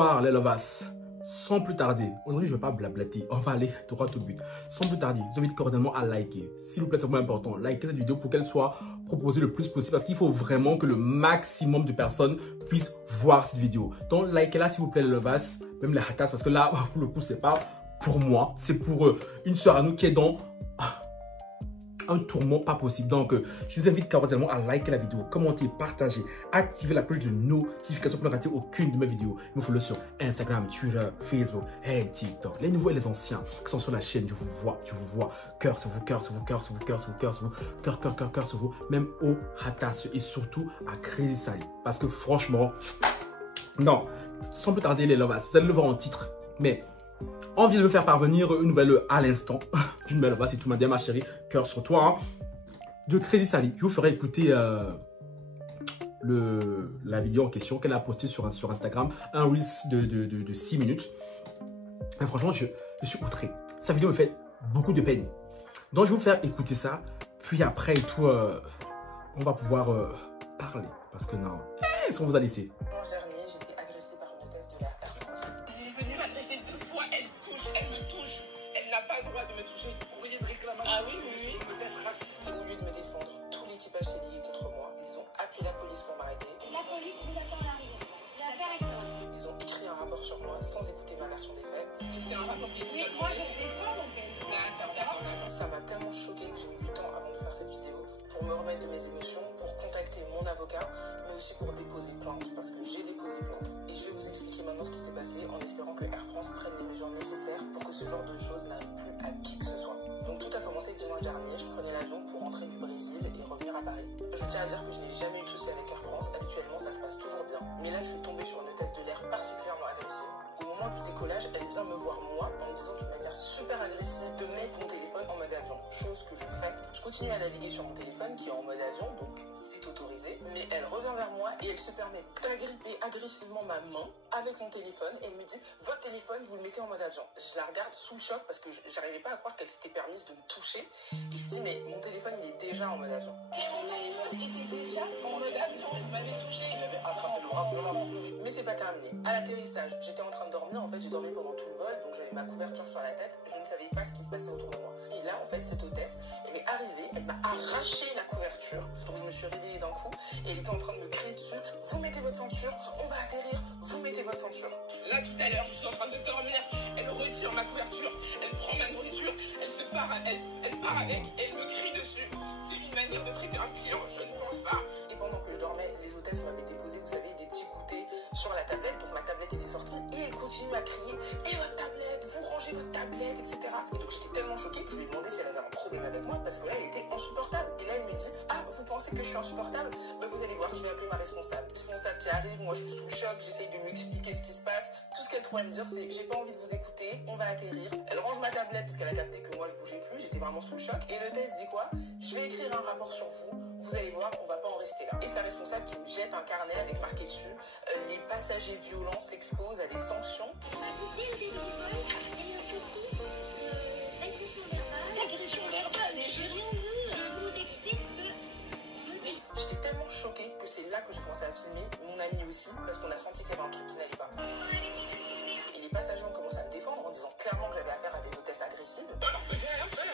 Bonsoir les lovas. Sans plus tarder, aujourd'hui je ne vais pas blablater, on va aller droit au but. Sans plus tarder, je vous invite cordialement à liker. S'il vous plaît, c'est vraiment important. Likez cette vidéo pour qu'elle soit proposée le plus possible parce qu'il faut vraiment que le maximum de personnes puissent voir cette vidéo. Donc likez-la s'il vous plaît les lovas, même les hatas, parce que là, pour le coup, c'est pas pour moi, c'est pour une soeur à nous qui est dans un tourment pas possible. Donc, je vous invite cordialement à liker la vidéo, commenter, partager, activer la cloche de notification pour ne rater aucune de mes vidéos. Il me faut le sur Instagram, Twitter, Facebook et TikTok. Les nouveaux et les anciens qui sont sur la chaîne, je vous vois. Cœur sur vous, cœur sur vous, cœur sur vous, cœur sur vous, cœur sur vous, cœur sur vous, même au Hatas et surtout à Crazy Sally. Parce que franchement, non, sans plus tarder les lovas, vous allez le voir en titre, mais on vient de me faire parvenir une nouvelle à l'instant. D'une nouvelle, c'est tout, ma chérie. Cœur sur toi. Hein, de Crazy Sally. Je vous ferai écouter la vidéo en question qu'elle a postée sur Instagram. Un Reels de 6 minutes. Et franchement, je suis outré. Sa vidéo me fait beaucoup de peine. Donc, je vais vous faire écouter ça. Puis après et tout, on va pouvoir parler. Parce que non, est-ce qu'on vous a laissé? Ah oui, oui. Hôtesse raciste. Au lieu de me défendre, tout l'équipage s'est lié contre moi. Ils ont appelé la police pour m'arrêter. La police vous attend à l'arrivée. L'affaire est close. Ils ont écrit un rapport sur moi sans écouter ma version des faits. C'est un rapport qui est... Mais moi je défends mon PLC. Ça m'a tellement choqué que j'ai mis du temps avant de faire cette vidéo pour me remettre de mes émotions, pour contacter mon avocat, mais aussi pour déposer plainte parce que j'ai déposé plainte. Et je vais vous expliquer maintenant ce qui s'est passé en espérant que Air France prenne les mesures nécessaires pour que ce genre de choses n'arrive plus à qui que ce soit. Donc tout a commencé dimanche dernier, je prenais l'avion pour rentrer du Brésil et revenir à Paris. Je tiens à dire que je n'ai jamais eu de soucis avec Air France, habituellement ça se passe toujours bien. Mais là je suis tombée sur une hôtesse de l'air particulièrement agressive. Au moment du décollage, elle vient me voir moi en me disant d'une manière super agressive de mettre mon téléphone en mode avion, chose que je fais. Je continue à naviguer sur mon téléphone qui est en mode avion, donc c'est autorisé. Mais elle revient vers moi et elle se permet d'agripper agressivement ma main avec mon téléphone et elle me dit « Votre téléphone, vous le mettez en mode avion ». Je la regarde sous le choc parce que j'arrivais pas à croire qu'elle s'était permise de me toucher. Et je lui dis « Mais mon téléphone, il est déjà en mode avion ». Et mon téléphone était déjà En mode avion, vous m'avez touché, il avait attrapé le bras pour la main. Mais c'est pas terminé. À l'atterrissage, j'étais en train de dormir. En fait, j'ai dormi pendant tout le vol, donc j'avais ma couverture sur la tête. Je ne savais pas ce qui se passait autour de moi. Et là, en fait, cette hôtesse, elle est arrivée, elle m'a arraché la couverture. Donc je me suis réveillée d'un coup et elle était en train de me crier dessus. Vous mettez votre ceinture, on va atterrir, vous mettez votre ceinture. Là, tout à l'heure, je suis en train de dormir. Elle retire ma couverture, elle prend ma nourriture, elle se part, elle part avec, elle me crie dessus. C'est une manière de traiter un client, je ne pense pas. Et pendant que je dormais, les hôtesses m'avaient déposé, vous savez, des petits goûters sur la tablette. Donc ma tablette était sortie et elle continue à crier « Et votre tablette, vous rangez votre tablette, etc. » Et donc j'étais tellement choquée que je lui ai demandé si elle avait un problème avec moi parce que là, elle était insupportable. Et là, elle me dit « Ah, vous pensez que je suis insupportable? Ben, vous allez voir, je vais appeler ma responsable. » Responsable qui arrive, moi je suis sous le choc, j'essaye de lui expliquer ce qui se passe. Tout ce qu'elle trouve à me dire, c'est « J'ai pas envie de vous écouter, on va atterrir. » Elle range ma tablette parce qu'elle a capté que moi je bougeais plus, j'étais vraiment sous le choc. Et l'hôtesse dit quoi? « Je vais écrire un rapport sur vous, vous allez voir, on va pas en rester là. » Et sa responsable qui me jette un carnet avec marqué dessus « Les passagers violents s'exposent à des sanctions. » On m'a dit dès le début du vol, il y a eu un souci d'agression verbale. D'agression verbale, mais j'ai rien dit. Je vous explique ce que je dis. J'étais tellement choquée que c'est là que j'ai commencé à filmer, mon ami aussi, parce qu'on a senti qu'il y avait un truc qui n'allait pas. Et les passagers ont commencé à me défendre en disant clairement que j'avais affaire à des hôtesses agressives. Alors que j'ai rien fait.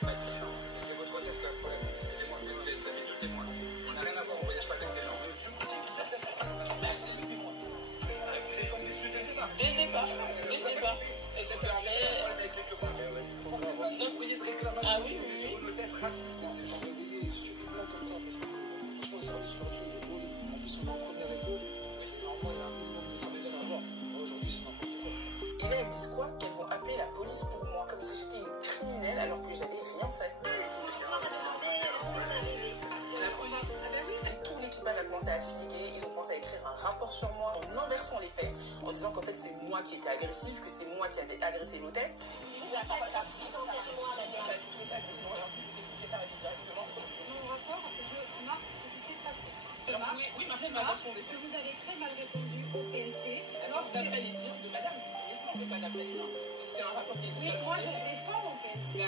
C'est votre hôtesse qui a le problème. Excusez-moi, vous êtes amis de témoins. On n'a rien à voir, on ne voyage pas avec ces gens. Je vous dis que cette personne, merci de témoin. Vous êtes tombé dessus dès le départ. Dès le départ. Elle se permet. Ah oui, sur une hôtesse raciste. C'est genre de super comme ça, parce que franchement, c'est horrible. En plus, on est en première école. C'est normalement, il y a un minimum de service à avoir. Aujourd'hui, c'est n'importe quoi. Et là, elles disent quoi? Qu'elles vont appeler la police pour moi, comme si j'étais une criminelle alors que j'avais rien fait. Tout l'équipage a commencé à chiliquer, ils ont commencé à écrire un rapport sur moi en inversant les faits, en disant qu'en fait c'est moi qui étais agressif, que c'est moi qui avais agressé l'hôtesse. Vous êtes agressif envers moi, madame. Mon rapport, je marque ce qui s'est passé. Oui, ma version des faits. Vous avez très mal répondu au PLC. Alors, d'après les dires de madame, c'est un rapport qui est Mais moi, je défends mon PLC.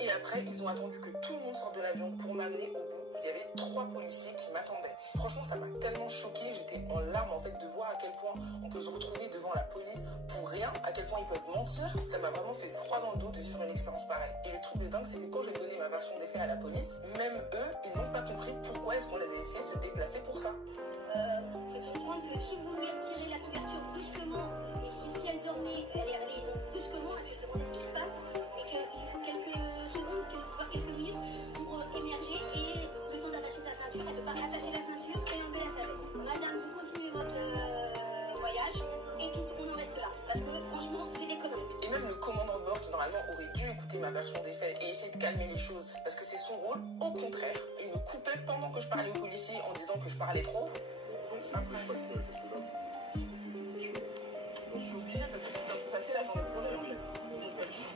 Et après, ils ont attendu que tout le monde sorte de l'avion pour m'amener au bout. il y avait 3 policiers qui m'attendaient. Franchement, ça m'a tellement choquée, j'étais en larmes en fait de voir à quel point on peut se retrouver devant la police pour rien, à quel point ils peuvent mentir. Ça m'a vraiment fait froid dans le dos de vivre une expérience pareille. Et le truc de dingue, c'est que quand j'ai donné ma version des faits à la police, même eux, ils n'ont pas compris pourquoi est-ce qu'on les avait fait se déplacer pour ça. Faut comprendre que si vous lui retirez la couverture brusquement, et si elle dormait, elle est réveillée brusquement, elle lui demande ce qui se passe, et qu'il faut quelques secondes, voire quelques minutes pour émerger, et le temps d'attacher sa ceinture, elle peut pas réattacher la ceinture et enlever la clavette. Madame, vous continuez votre voyage, et puis on en reste là. Parce que franchement, c'est des conneries. Et même le commandant de bord qui normalement aurait dû écouter ma version des faits et essayer de calmer les choses, parce que c'est son rôle, au contraire, il me coupait pendant que je parlais aux policiers en disant que je parlais trop. Je suis obligée parce que c'est un peu facile à j'en ai pleuré en fait.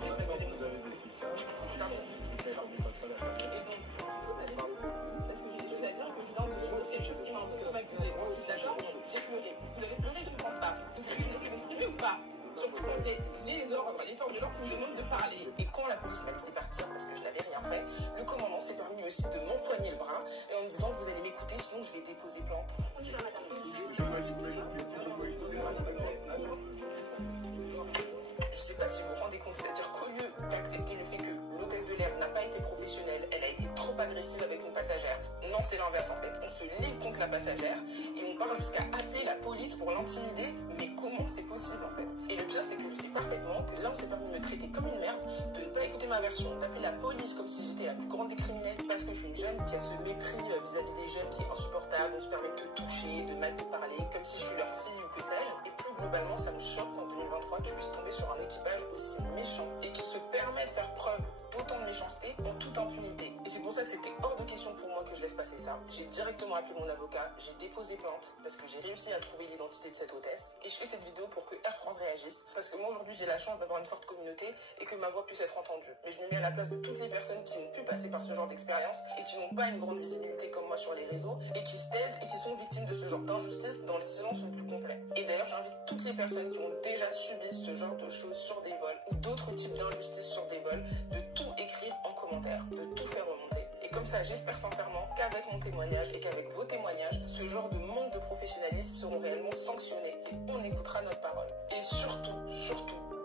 Vous avez vécu ça. Et donc, est-ce que j'ai des choses à dire que je viens de sur ces choses qui m'ont un peu traumatisé. D'accord, j'ai pleuré. Vous avez pleuré, je ne pense pas. Vous pouvez me laisser m'exprimer ou pas? Surtout quand c'est les ordres de l'ordre qui me demandent de parler. Et quand la police m'a laissé partir parce que je n'avais rien fait, le commandant s'est permis aussi de m'empoigner le bras et en me disant vous allez m'écouter sinon je vais déposer plainte. On y va, madame. Je sais pas si vous vous rendez compte, c'est-à-dire qu'au lieu d'accepter le fait que l'hôtesse de l'air n'a pas été professionnelle, elle a été trop agressive avec une passagère. Non, c'est l'inverse en fait. On se lie contre la passagère et on part jusqu'à appeler la police pour l'intimider. Mais comment c'est possible en fait? Et le pire, c'est que je sais parfaitement que là, on s'est permis de me traiter comme une merde, de ne pas écouter ma version, d'appeler la police comme si j'étais la plus grande des criminels parce que je suis une jeune qui a ce mépris vis-à-vis des jeunes qui est insupportable. On se permet de te toucher, de mal te parler, comme si je suis leur fille ou que sais-je. Et plus globalement, ça me choque qu'en 2023, tu puisses tomber sur un équipage aussi méchant et qui se permet de faire preuve d'autant de méchanceté en toute impunité. Et c'est pour ça que c'était hors de question pour moi que je laisse passer ça. J'ai directement appelé mon avocat, j'ai déposé plainte parce que j'ai réussi à trouver l'identité de cette hôtesse. Et je fais cette vidéo pour que Air France réagisse parce que moi aujourd'hui j'ai la chance d'avoir une forte communauté et que ma voix puisse être entendue. Mais je me mets à la place de toutes les personnes qui ont pu passer par ce genre d'expérience et qui n'ont pas une grande visibilité comme moi sur les réseaux et qui se taisent et qui sont victimes de ce genre d'injustice dans le silence le plus complet. Et d'ailleurs j'invite toutes les personnes qui ont déjà subi ce genre de choses sur des vols ou d'autres types d'injustices sur des vols de tout écrire en commentaire, de tout faire remonter. Et comme ça, j'espère sincèrement qu'avec mon témoignage et qu'avec vos témoignages, ce genre de manque de professionnalisme seront réellement sanctionnés et on écoutera notre parole. Et surtout,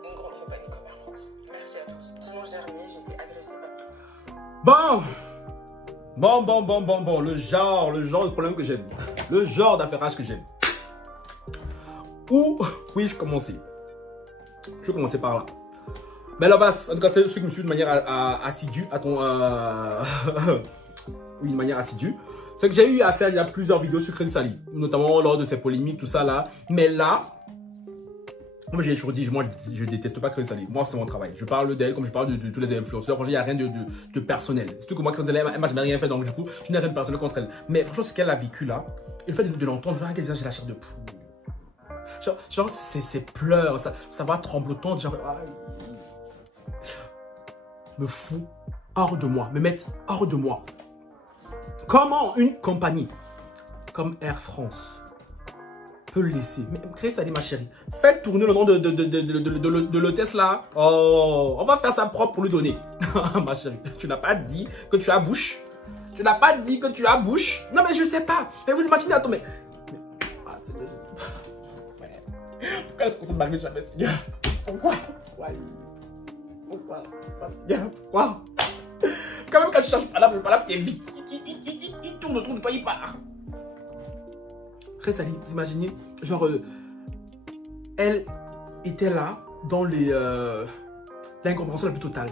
une grande compagnie comme Air France. Merci à tous. Dimanche dernier, j'ai été agressée par... Bon, le genre de problème que j'aime. Le genre d'affairage que j'aime. Où puis-je commencer? Je vais commencer par là. Mais là, en tout cas, c'est ceux qui me suivent de manière assidue. Oui, de manière assidue. C'est que j'ai eu à faire il y a plusieurs vidéos sur Crazy Sally, notamment lors de ces polémiques, tout ça là. Mais là, moi j'ai toujours dit, moi je déteste pas Crazy Sally. Moi, c'est mon travail. Je parle d'elle comme je parle de tous les influenceurs. Franchement, il n'y a rien de personnel. Surtout que moi, Crazy Sally, elle m'a jamais rien fait. Donc, du coup, je n'ai rien de personnel contre elle. Mais franchement, ce qu'elle a vécu là, et le fait de l'entendre, je vois que j'ai la chair de poule. Genre c'est pleurs, ça va tremblotant, genre, me fout hors de moi, me mettre hors de moi. Comment une compagnie comme Air France peut le laisser? Mais Crazy Sally, ma chérie, faites tourner le nom de l'hôtesse là. Oh, on va faire ça propre pour lui donner. Ma chérie, tu n'as pas dit que tu as bouche. Tu n'as pas dit que tu as bouche. Non mais je sais pas. Mais vous imaginez, attends, mais pourquoi elle se retrouve mariée jamais, Seigneur? Pourquoi? Pourquoi? Quand même, quand tu cherches pas là, t'es vite. Il tourne autour de toi, il part. Crazy Sally, vous imaginez? Genre, elle était là dans l'incompréhension la plus totale,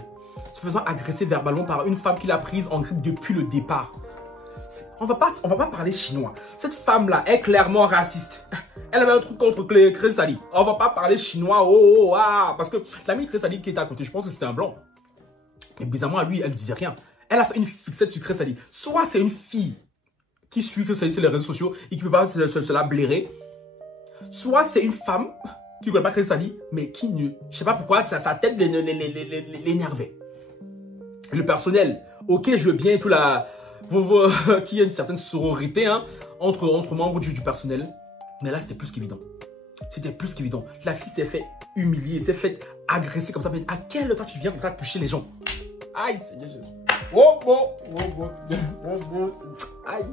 se faisant agresser verbalement par une femme qui l'a prise en grippe depuis le départ. On va pas parler chinois. Cette femme-là est clairement raciste. Elle avait un truc contre Crazy Sally. On va pas parler chinois. Parce que l'ami Crazy Sally qui était à côté, je pense que c'était un blanc. Mais bizarrement, à lui, elle ne disait rien. Elle a fait une fixette sur Crazy Sally. Soit c'est une fille qui suit Crazy Sally sur les réseaux sociaux et qui ne peut pas se la blairer. Soit c'est une femme qui ne connaît pas Crazy Sally, mais qui ne... Je sais pas pourquoi, sa tête l'énervait. Et le personnel, ok, je veux bien tout la... qu'il y a une certaine sororité hein, entre membres du personnel. Mais là, c'était plus qu'évident. C'était plus qu'évident. La fille s'est fait humilier, s'est fait agresser comme ça. Mais à quel temps tu viens comme ça toucher les gens? Aïe, Seigneur Jésus. Oh bon. Aïe.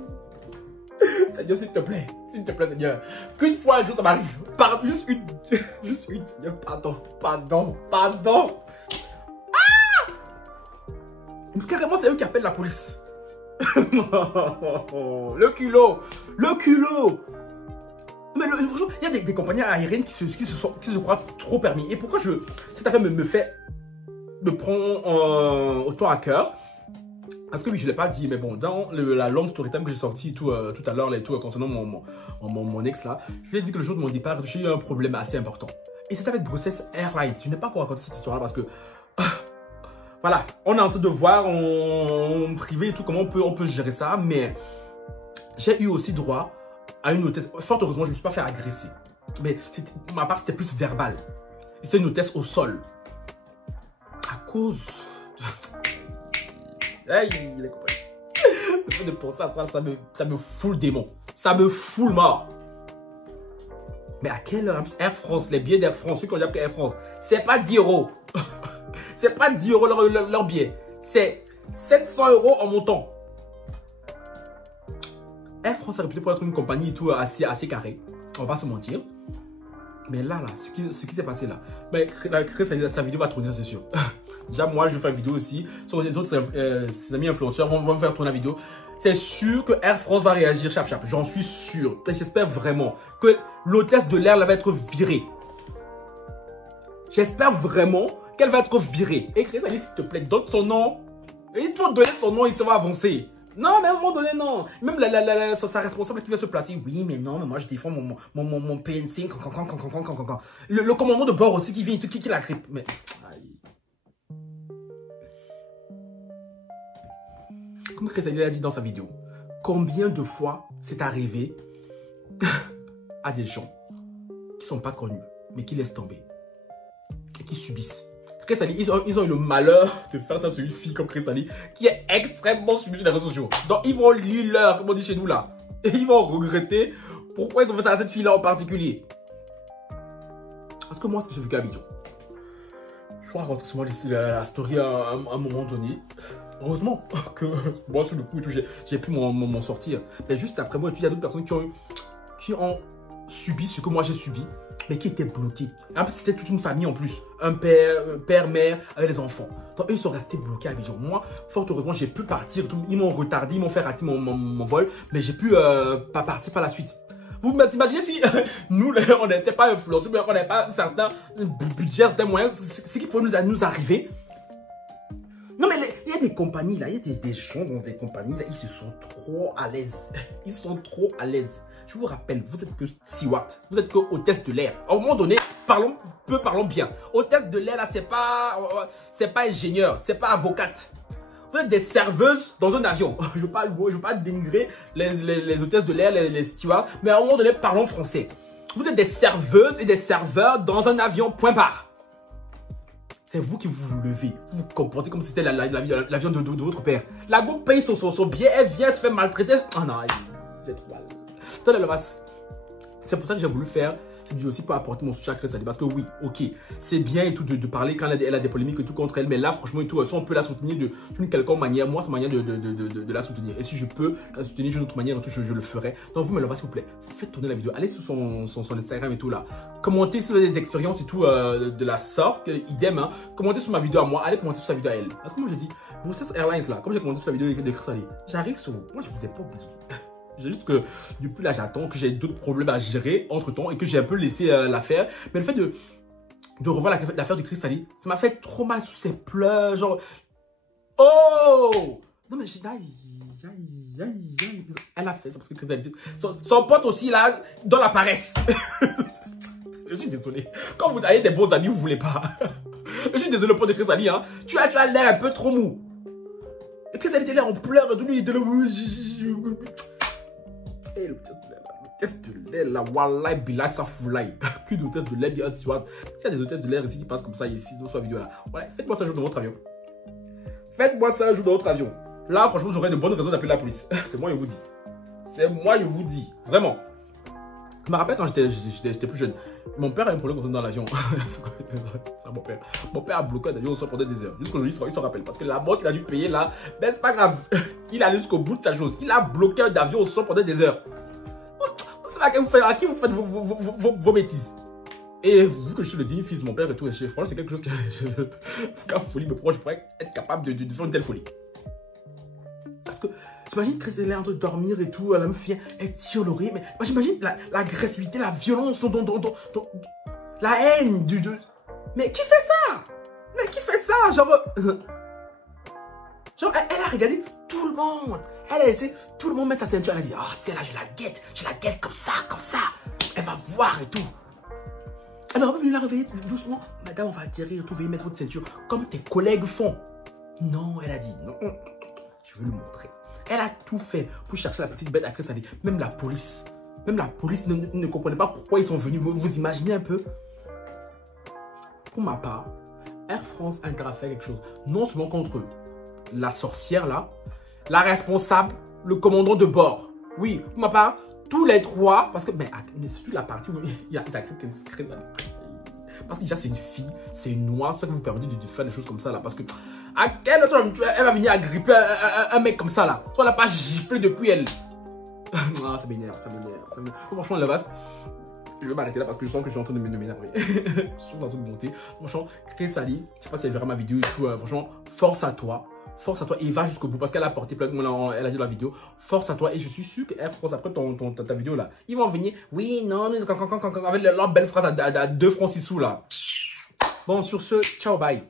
Seigneur, s'il te plaît, Seigneur. Qu'une fois un jour ça m'arrive. Juste une, Seigneur. Pardon. Carrément, c'est eux qui appellent la police. Le culot. Mais franchement, il y a des compagnies aériennes qui se croient trop permis. Et pourquoi cette affaire me prend autant à cœur? Parce que oui, je ne l'ai pas dit, mais bon, dans la longue story time que j'ai sorti tout à l'heure concernant mon ex là, je lui ai dit que le jour de mon départ, j'ai eu un problème assez important. Et c'était avec Brussels Airlines. Je n'ai pas pour raconter cette histoire là parce que voilà, on est en train de voir en privé et tout comment on peut gérer ça, mais j'ai eu aussi droit à une hôtesse. Fort heureusement, je ne me suis pas fait agresser. Mais pour ma part, c'était plus verbal. C'était une hôtesse au sol. À cause... Aïe, les copains. De penser à ça, ça me fout le démon. Ça me fout le mort. Mais à quelle heure? Air France, les billets d'Air France, ceux qui ont déjà pris Air France, c'est pas 10 €. C'est pas 10 € leur billet. C'est 700 € en montant. Air France est réputé pour être une compagnie et tout assez carrée. On va pas se mentir. Mais là, ce qui s'est passé là. Mais sa vidéo va tourner, c'est sûr. Déjà, moi, je vais faire une vidéo aussi. Sur les autres, ses amis influenceurs vont faire tourner la vidéo. C'est sûr que Air France va réagir chap. J'en suis sûr. J'espère vraiment que l'hôtesse de l'air va être virée. J'espère vraiment qu'elle va être virée. Et Chris, s'il te plaît, donne son nom. Et il faut donner son nom, il se va avancer. Non, mais à un moment donné, non. Même sa responsable qui va se placer. Oui, mais non, mais moi, je défends mon PNC. Le commandant de bord aussi qui vient, qui la grippe. Mais... Comme Chris a dit dans sa vidéo, combien de fois c'est arrivé à des gens qui ne sont pas connus, mais qui laissent tomber et qui subissent. Chris Ali, ils ont eu le malheur de faire ça sur une fille comme Chris Ali, qui est extrêmement subie sur les réseaux sociaux. Donc ils vont lire leur, comme on dit chez nous là, et ils vont regretter pourquoi ils ont fait ça à cette fille-là en particulier. Parce que moi, ce que j'ai vu qu'à Abidjan, je crois rentrer sur moi la story à un moment donné. Heureusement que moi, sur le coup, j'ai pu m'en sortir. Mais juste après moi, il y a d'autres personnes qui ont subi ce que moi j'ai subi, mais qui étaient bloqués. C'était toute une famille en plus. Un père, mère, avec les enfants. Donc, eux, ils sont restés bloqués à Abidjan. Moi, fort heureusement, j'ai pu partir. Ils m'ont retardé, ils m'ont fait rater mon vol, mais j'ai pu pas partir par la suite. Vous m'imaginez si nous, on n'était pas influencés, on n'avait pas certains budgets, certains moyens, ce qui pouvait nous arriver. Non, mais il y a des compagnies là, il y a des gens dans des compagnies là, ils se sont trop à l'aise. Ils sont trop à l'aise. Je vous rappelle, vous êtes que steward, vous êtes que hôtesse de l'air. À un moment donné, parlons bien. Hôtesse de l'air là, c'est pas ingénieur, c'est pas avocate. Vous êtes des serveuses dans un avion. Je veux pas dénigrer les hôtesses de l'air, les stewards, mais à un moment donné, parlons français. Vous êtes des serveuses et des serveurs dans un avion, point barre. C'est vous qui vous levez, vous vous comportez comme si c'était l'avion de votre père. La go paye son billet, elle vient se faire maltraiter. Ah non, j'ai trop mal. Toi, la masse. C'est pour ça que j'ai voulu faire cette vidéo aussi pour apporter mon soutien à Chris Ali. Parce que oui, ok, c'est bien et tout de parler quand elle a des polémiques et tout contre elle. Mais là, franchement, et tout, si on peut la soutenir d'une quelconque manière, moi, c'est ma manière de la soutenir. Et si je peux la soutenir d'une autre manière, je le ferai. Donc, vous me le s'il vous plaît. Faites tourner la vidéo. Allez sur son Instagram et tout là. Commentez sur les expériences et tout de la sorte. Idem, hein. Commentez sur ma vidéo à moi. Allez commenter sur sa vidéo à elle. Parce que moi, je dis, pour cette Airlines là, comme j'ai commenté sur la vidéo de Chris Ali, j'arrive sur vous. Moi, je vous ai pas besoin. J'ai juste que depuis là j'attends que j'ai d'autres problèmes à gérer entre temps et que j'ai un peu laissé l'affaire. Mais le fait de revoir l'affaire de Chris Ali, ça m'a fait trop mal sous ses pleurs. Genre, oh non mais j'ai elle a fait ça parce que Chris Ali, son pote aussi là, dans la paresse. Je suis désolé. Quand vous avez des bons amis, vous voulez pas. Je suis désolé pour de Chris Ali, hein. Tu as l'air un peu trop mou. Et Chris Ali était là en pleurs, tout lui il était là. Hey, le test de l'air, la wallah, billah, ça foulaille. Qu'une hôtesse de l'air, bien sûr. S'il y a des hôtesses de l'air ici qui passent comme ça, ici, dans cette vidéo là, ouais, faites-moi ça un jour dans votre avion. Faites-moi ça un jour dans votre avion. Là, franchement, vous aurez de bonnes raisons d'appeler la police. C'est moi, je vous dis. C'est moi, je vous dis. Vraiment. Je me rappelle quand j'étais plus jeune, mon père a un problème comme ça dans l'avion. Mon père a bloqué un avion au sol pendant des heures. Jusqu'aujourd'hui, il s'en rappelle. Parce que la boîte qu'il a dû payer là, ben c'est pas grave. Il allait jusqu'au bout de sa chose. Il a bloqué un avion au sol pendant des heures. À qui vous faites vos bêtises? Et vu que je suis le digne fils de mon père et tout, franchement, c'est quelque chose que c'est folie, mais pourquoi je pourrais être capable de faire une telle folie? Parce que j'imagine que elle est en train de dormir et tout, elle me fait, elle tire l'oreille, mais moi j'imagine l'agressivité, la violence, la haine du. Mais qui fait ça? Mais qui fait ça? Genre, elle a regardé tout le monde. Elle a laissé tout le monde mettre sa ceinture. Elle a dit, oh, c'est là, je la guette comme ça. Elle va voir et tout. Elle est venue la réveiller doucement. Madame, on va atterrir et tout, veuillez mettre votre ceinture comme tes collègues font. Non, elle a dit, non, je veux le montrer. Elle a tout fait pour chercher la petite bête à créer sa vie. Même la police ne comprenait pas pourquoi ils sont venus. Vous imaginez un peu? Pour ma part, Air France a intérêt à faire quelque chose. Non seulement contre la sorcière là, la responsable, le commandant de bord. Oui, pour ma part, tous les trois, parce que, mais surtout la partie où il y a très parce que déjà c'est une fille, c'est une noire, c'est ça qui vous permet de faire des choses comme ça là. Parce que, à quel autre elle va venir agripper un mec comme ça là? Soit elle n'a pas giflé depuis elle. Ah, ça m'énerve. Franchement, le base, je vais m'arrêter là parce que je sens que je suis en train de m'énerver. Je suis en train de monter. Franchement, Chrysalie, je sais pas si elle verra ma vidéo et tout. Franchement, force à toi et va jusqu'au bout parce qu'elle a porté plainte, elle a dit dans la vidéo. Force à toi et je suis sûr que Air France, après ta vidéo là, ils vont venir. Oui, non, avec leur belle phrase à 2 francs 6 sous là. Bon, sur ce, ciao, bye.